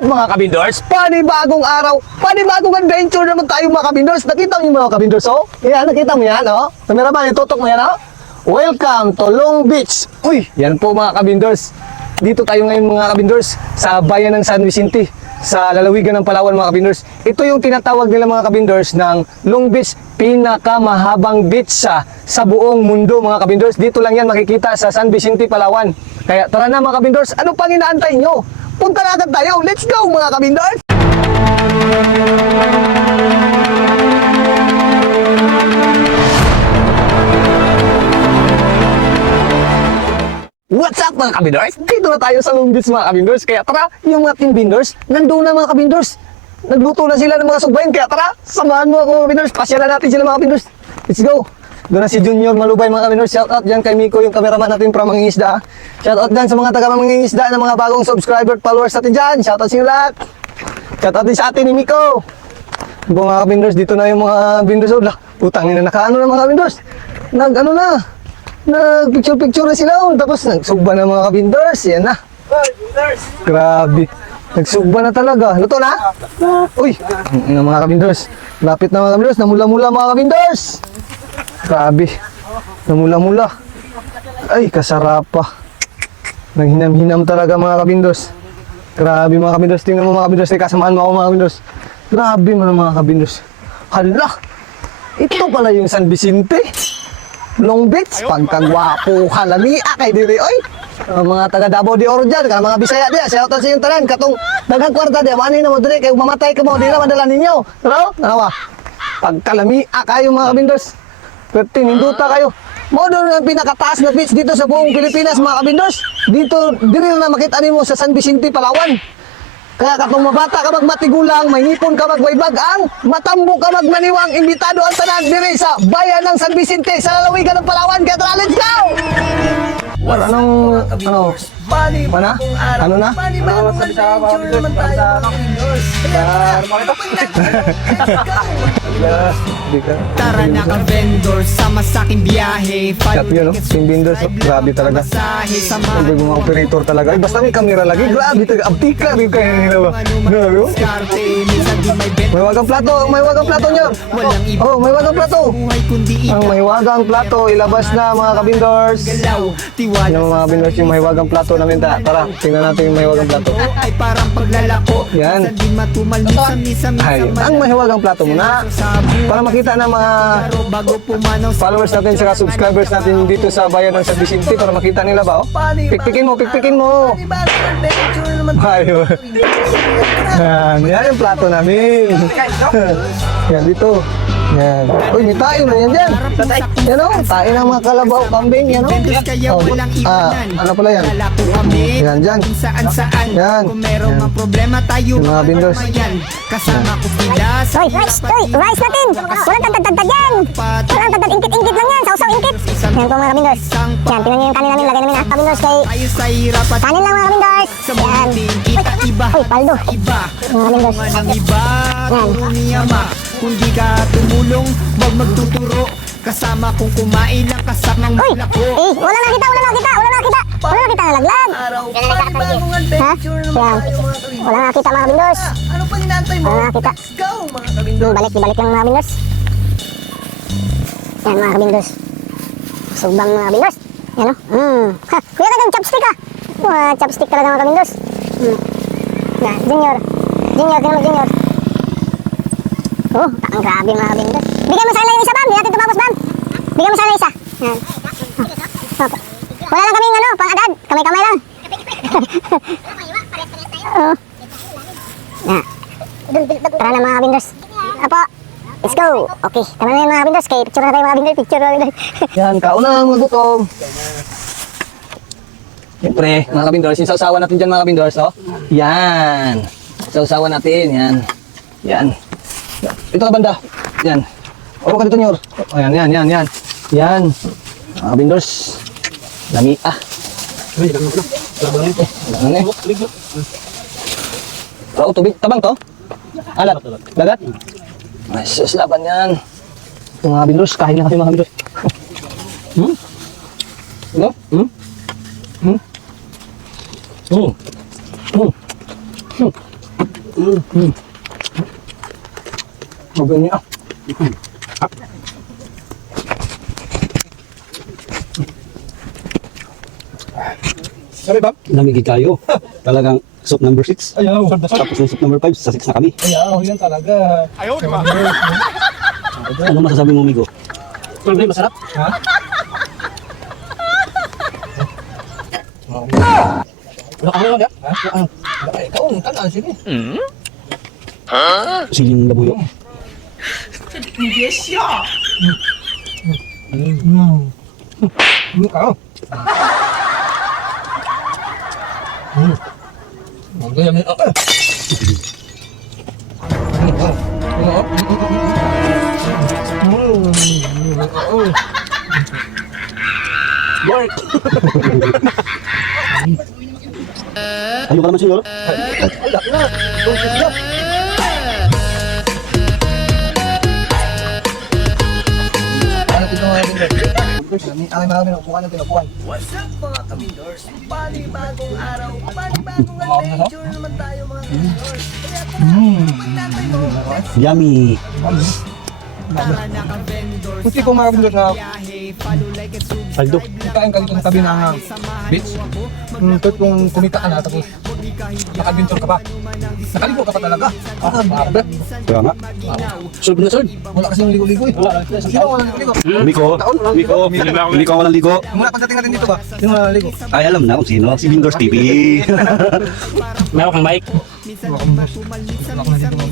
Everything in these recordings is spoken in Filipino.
up mga kabindors? Panibagong araw, panibagong adventure naman tayo mga kabindors. Nakita mo yung mga kabindors, oh? Yan, nakita mo yan, oh? Kamera ba, itutok mo yan, oh? Welcome to Long Beach. Uy, yan po mga kabindors. Dito tayo ngayon mga kabindors sa bayan ng San Vicente sa lalawigan ng Palawan mga kabindors. Ito yung tinatawag nila mga kabindors ng Long Beach, pinakamahabang beach sa, sa buong mundo mga kabindors. Dito lang yan makikita sa San Vicente, Palawan. Kaya tara na mga kabindors, ano pang inaantay nyo? Punta na agad tayo, let's go mga kabindors! What's up mga kabindors? Dito na tayo sa Beach mga kabindors. Kaya tara, yung mga team bindors, nandun na mga kabindors. Nagluto na sila ng mga sugbayan. Kaya tara, samahan mo ako mga kabindors. Pasyalan natin sila mga kabindors. Let's go. Doon na si Junior Malubay mga kabindors. Shout out dyan kay Miko, yung cameraman natin from Mangingisda. Shout out dyan sa mga taga Mangingisda na mga bagong subscriber followers natin dyan. Shout out sa inyo lahat. Shout out din sa atin ni Miko. Yung mga kabindors, dito na yung mga bindors. Oh, putang ina, nakaano na mga kabindors. Nag, ano na, nag-picture-picture na sila. Oh. Tapos nagsugba na mga kabindors. Yan na. Grabe. Nagsugba na talaga. Luto na? Uy, ng mga kabindors. Lapit na mga kabindors. Namula-mula mga kabindors. Grabe. Namula-mula. Ay, kasarap pa. Naghinam-hinam talaga mga kabindos. Grabe mga kabindos. Tingnan mo mga kabindos. Ay, kasamaan mo ako mga kabindos. Grabe mo mga kabindos. Hala! Ito pala yung San Vicente. Long Beach, pagkagwapo, halamiak kay diri oy. Uh, mga taga Davao de Oro diyan, mga Bisaya diya, shout out sa inyong tanan katong daghang kwarta diya, na mo diri kay mamatay ka mo dira madala ninyo. Pero, oh, nawa. Pagkalamiak kayo mga kabindos. 13, hinduta kayo. Modern ang pinakataas na beach dito sa buong Pilipinas mga kabindors. Dito, diri na makita nimo sa San Vicente, Palawan. Kaya katong mabata ka magmatigulang, may nipon ka magwaybag, ang matambo ka magmaniwang, imbitado ang tanan diri sa bayan ng San Vicente sa lalawigan ng Palawan. Kaya tara, let's go! Well, anong, ano, mana? Ano na? Di ka. Tara na ka vendor, sama sa aking biyahe Cut yun, no? Yung no? Grabe talaga. Sabi mga operator talaga. Ay, basta may kamera lagi. Grabe talaga. Abtika rin kayo nila ba? Grabe, oh. Diskarte, minsan di may wagang plato, may wagang plato iba Oh, may wagang plato. Ang may wagang plato, ilabas na mga kabindors. Yung mga kabindors, yung may wagang plato namin. Ta- Tara, tingnan natin yung may wagang plato. ay parang paglalako Yan. Ay, ang may wagang plato muna. Para makita ng mga followers natin saka subscribers natin dito sa bayan ng San Vicente para makita nila ba? Oh? Pikpikin mo, pikpikin mo. Ayo. Yan, yan yung plato namin. yan dito. Yan. Uy, may tayo na yan dyan. Yan o, tayo ng mga kalabaw, kambing, yan o. Kaya Oh, walang ah, ano pala yan? Lalako kami Yan, dyan. Kung saan saan Yan. Kung meron Yan. mang problema tayo Yung mga. Yan. Kasama ko sila Hoy, rice, hoy, rice natin. Walang tagtag-tagtag yan. Walang tagtag ingkit-ingkit lang yan. Sausaw ingkit. Yan po mga kabindors. Yan, tingnan nyo yung kanin namin. Lagay namin ah, kabindors kay kanin lang mga kabindors. sa Yan. Hoy, paldo. Mga kabindors. Tulungan ang iba Turo ni Ama Kung di ka tumulong Huwag magtuturo Kasama kong kumain lang kasamang Uy, malako eh, wala nakita, wala nakita, wala nakita. Wala nakita na laglag. Ha? Yan. Wala nakita mga kabindors. Ano pa inaantay mo? Wala nakita. Let's go, mga kabindor. Hmm, balik, balik lang mga kabindors. Yan mga kabindors. Sugbang mga kabindors. Yan o. Hmm. Ha, kuya tagang chopstick ah. Wah, chopstick talaga mga kabindors. Hmm. Yan, junior. Junior, tingnan mo junior. Oh, ang grabe mga kabindors. Bigyan mo sa kanila yung isa, Bam. Hindi natin tumapos, Bam. Bigyan mo sa kanila isa. Yan. Oh. Wala lang kaming ano, pang agad. Kamay-kamay lang. Oo. Yan. Tara na mga kabindors. Apo. Let's go. Okay. Tama na yung mga kabindors. Kay picture na tayo mga kabindors. Picture na kabindors. Yan, kaunang magutom. Siyempre, mga kabindors, yung sausawan natin dyan mga kabindors, oh. Yan. Sausawan natin, yan. Yan. Ito ka banda. Yan. Oro ka dito, Nyor. Oh, yan, yan, yan, yan. Mga kabindors. Lami, ah. Ano na eh? Oh, tubig. Tabang to? Alat. Dagat? Ay, sus, laban yan. Ito mga kabindors, kain na kami mga kabindors. Hmm? Ano? Hmm? Hmm? Hmm? Hmm? Hmm? Mm. Magaling niya. Sabi ba? Namigig kayo. Talagang soup number 6. Ayaw. Tapos yung soup number 5, sa 6 na kami. Ayaw, yan talaga. Ano masasabi mo, Migo? Hindi, masarap. Ha? Wala ka naman, ha? Ha? Ay, Ikaw, tagal, sige. Siling labuyo. Mm. Ano ka? Mm. Ang gaya mo. Ah! Mm, ah. Ano, ah? Mm, mm, ah. Mark! Ayun ka naman, marami ng upuan ng tinupuan. What's up mga kabindors? Panibagong araw, panibagong adventure naman tayo mga kabindors. Kaya tara, magnatay mo. Let's Yummy. Kunti ko mga kabindors na Aldo. kain ka dito sa tabi ng beach. Mm, kung kumita ka na tapos naka-adventure ka pa. Nakaligo ka pa talaga. Ah, marbe. Kaya nga. Solve na solve. Wala kasi yung ligo-ligo eh. Sino wala ligo-ligo? Miko. Miko. Miko ang walang ligo. Mula pagdating natin dito ba? Sino wala ligo? Ay, alam na kung sino. Si Windors TV. Meron kang mic. Wala akong bus. Wala akong naligo.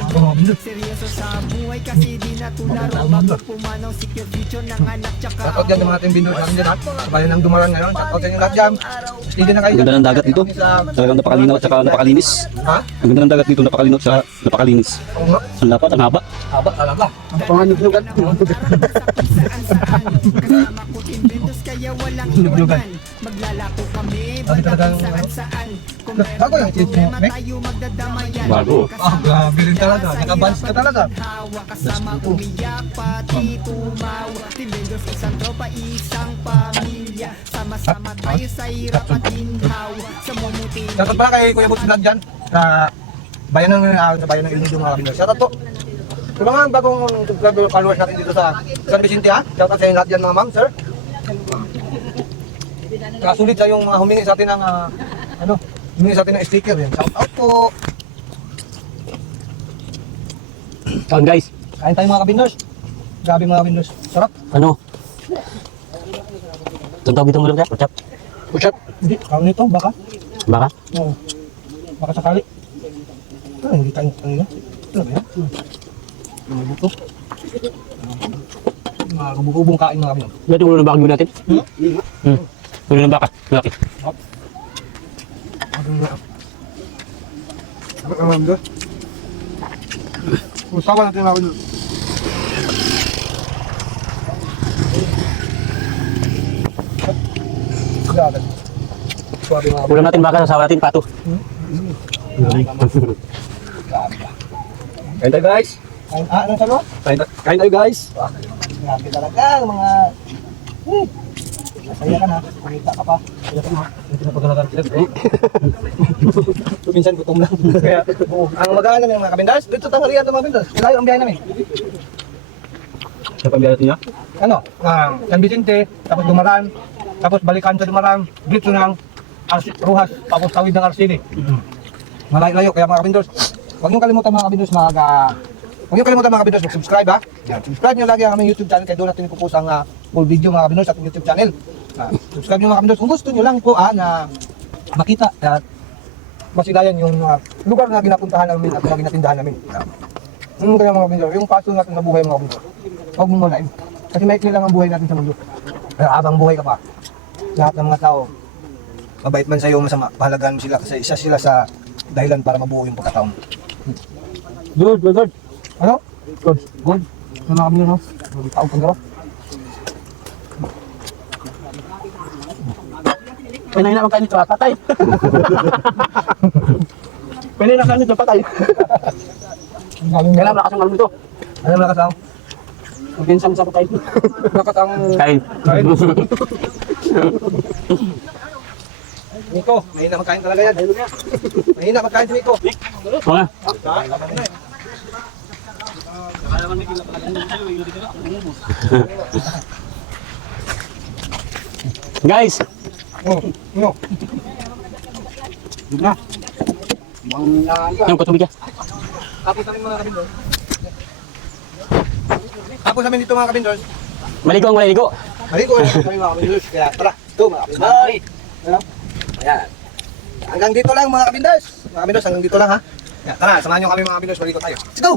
Ako mga kabindors. Shoutout dyan yung mga ating bindors natin dyan ha. Sabay nang dumaran ngayon. Shoutout dyan yung lahat dyan. Steady na kayo Ang ganda ng dagat dito. Sa- Talagang napakalinaw at saka napakalinis. Ha? Ang ganda ng dagat dito, napakalinaw at saka napakalinis. Ang lapat, ang haba. Haba talaga. Ang panganuglugan. Hinuglugan. Sabi talaga yung... Bago yung cheat mo, Mek? Bago. Ah, grabe rin talaga. Naka-bands ka talaga. Shoutout pala kay Kuya Boots Vlog dyan sa bayan ng uh, sa bayan ng Ilnido mga kabindor. Shoutout po. Sa mga bagong subscriber followers natin dito sa San Vicente ha. Shoutout sa inyo lahat dyan mga ma'am, sir. Kaya sulit sa yung mga humingi sa atin ng ah, ano, humingi sa atin ng sticker yan. Shoutout po. Kaon guys. Kain tayo mga kabindors. Grabe mga kabindors. Sarap. Ano? Itong dito mo lang kaya? Puchap. Push up. Hindi, kaon nito, baka. Baka? Oo. Baka sakali. Ah, hindi tayo kanina. Ano ba yan? Mga buto. Mga kubong kain mga kabindors. Ito ulo ng baka natin? Hmm? Hmm. Ulo ng baka. Laki. Kamu ambil? Usaha natin. Suwabe mga Ulam natin baka, sasawa natin pato. Kain tayo guys. Kain, ah, sabi mo? Kain, kain tayo guys. Grabe talaga, ang mga... Hmm. Masaya ka na, kumita ka pa. Kaya ka na, hindi na pagkalakan sila. Minsan gutom lang. Kaya, oo. Ang mag-aaral namin mga kabindars, dito tanghalian ito mga kabindars. Layo ang biyahe namin. Sa natin niya. Ano, ah, San Vicente, tapos Dumaran, tapos balikan sa Dumaran, dito ng Arsi, Ruhas, tapos tawid ng Arsini. Malayo-layo, kaya mga kabindors, huwag niyong kalimutan mga kabindors, mag, ah, huwag niyong kalimutan mga kabindors, mag-subscribe ha. Yan, subscribe niyo lagi ang aming YouTube channel, kaya doon natin ipupost ang ah, full video mga kabindors sa ating YouTube channel. Ah, subscribe niyo mga kabindors, kung gusto niyo lang po ah, na makita at masilayan yung ah, lugar na ginapuntahan namin at mga ginatindahan namin. Ano kaya mga kabindors, yung passion natin sa buhay mga kabindors, huwag mo muna Kasi maikli lang ang buhay natin sa mundo. Pero habang buhay ka pa, lahat ng mga tao, mabait man sa'yo masama, pahalagaan mo sila kasi isa sila sa dahilan para mabuo yung pagkataon. Good, good, good. Ano? Good. Good. Ano na kami no? Tao pang Pwede na kain ito, patay. Pwede na kain ito, patay. Kailan Kailangan malakas ang alam ito. Ano na kasama? Pinsang sa patay. Bakit ang... Kain. Kain. Miko, mahina magkain talaga yan. Mahina magkain si Miko. Oo nga. Guys, Oh, no. Na. yung kutubig ka. Tapos namin mga kabindors. Tapos dito mga kabindors. Maligo ang. Maligo na kami mga kabindors. Kaya tara, ito mga kabindors. Ano? Ayan. Hanggang dito lang mga kabindors. Mga kabindors, hanggang dito lang ha. Kaya tara, samahan nyo kami mga kabindors. Maligo tayo. Let's go!